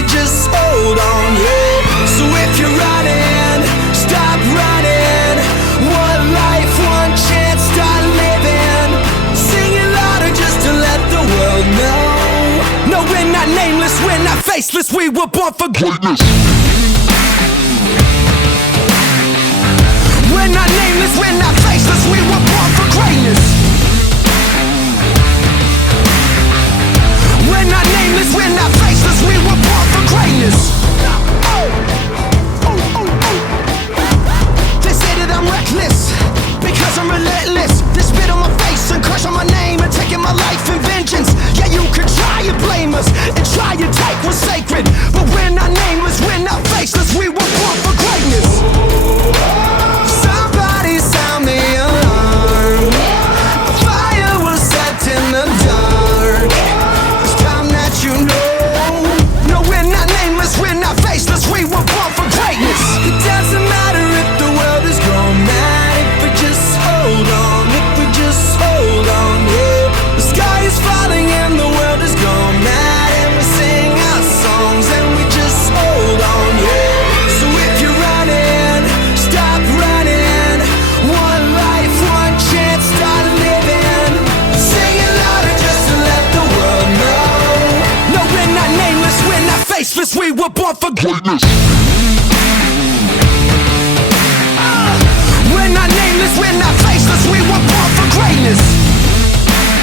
we just hold on, yeah. So if you're running, stop running. One life, one chance, start living. Sing it louder just to let the world know. No, we're not nameless, we're not faceless, we were born for greatness. We're not nameless, we're not faceless, we were born for greatness. We're not nameless, we're not faceless, we were born for greatness. They say that I'm reckless, because I'm relentless. They spit on my face and crush on my name and taking my life in vengeance. Yeah, you could try and blame us and try and take what's sacred, but we're not nameless, we're not faceless, we were born for greatness. Somebody sound the alarm. A fire was set in the dark. It's time that you know. No, we're not nameless, we're not faceless, we were born for greatness. It doesn't matter if the world is gone mad, if we just hold on, if we just hold on, yeah. The sky is falling and the world is gone mad, and we sing our songs and we just hold on, yeah. So if you're running, stop running. One life, one chance, start living. Sing it louder just to let the world know. No, we're not nameless, we're not faceless, we were born for greatness.